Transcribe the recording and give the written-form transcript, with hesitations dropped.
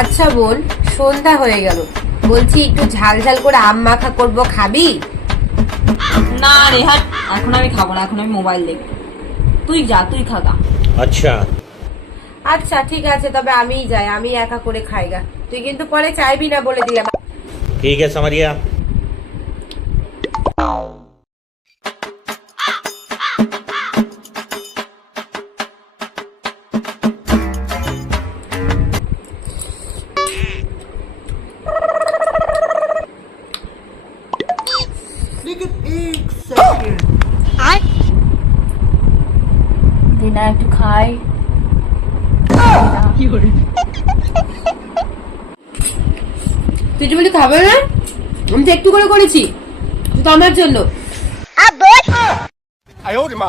আচ্ছা বোন, সন্ধ্যা হয়ে গেল, বলছি একটু ঝাল ঝাল করে আম মাখা করবো, খাবি? না রে হাট, এখন আমি খাবো না, এখন আমি মোবাইল দেখবো। তুই যা, তুই খাগা। अच्छा আচ্ছা ঠিক আছে, তবে আমিই যাই, আমি একা করে খাইগা। তুই কিন্তু পরে চাইবি না বলে দিলাম। ठीक है समरिया। দিনা একটু খাই। তুই যে বলি খাবে না, আমি তো একটু করে করেছি, তো আমার জন্য।哎呦我的妈！